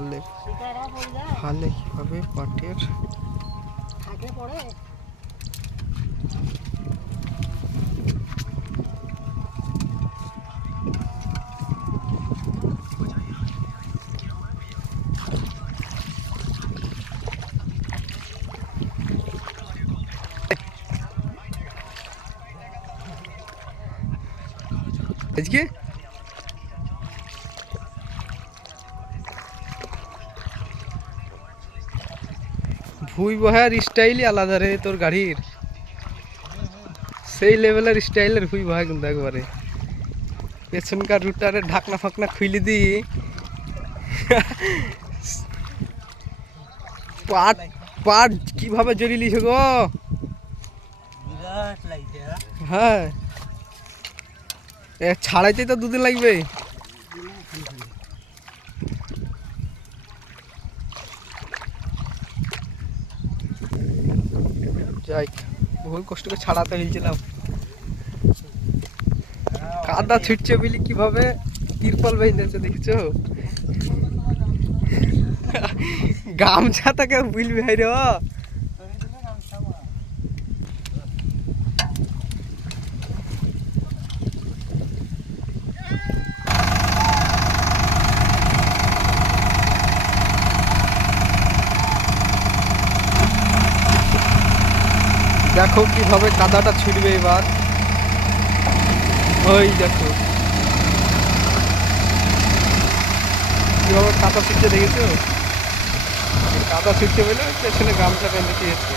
ফালে ফালে কিভাবে পাটের আজকে ভুই বহার স্টাইলই আলাদা রে তোর গাড়ির, সেই লেভেলের স্টাইলের ভুই বহা কিন্তু একবারে। পেছনকার রুটারের ঢাকনা ফাকনা খুলে দি পাট পাট কিভাবে জড়িলিস গো। হ্যাঁ ছাড়াইতে তো দুদিন লাগবে। যাই বহু কষ্ট করে ছাড়াতে হয়েছিলাম। কাদা ছিটছে বলি কিভাবে তিরপল বেঁধেছে দেখছো। গামছা তাকে বুঝবি ভাই রে। দেখো কিভাবে কাদাটা ছিড়বে এবার, ওই দেখো কিভাবে কাদা ছিটছে দেখেছো। কাদা ছিটছে বলে পেছনে গামছা বেঁধে দিয়েছে।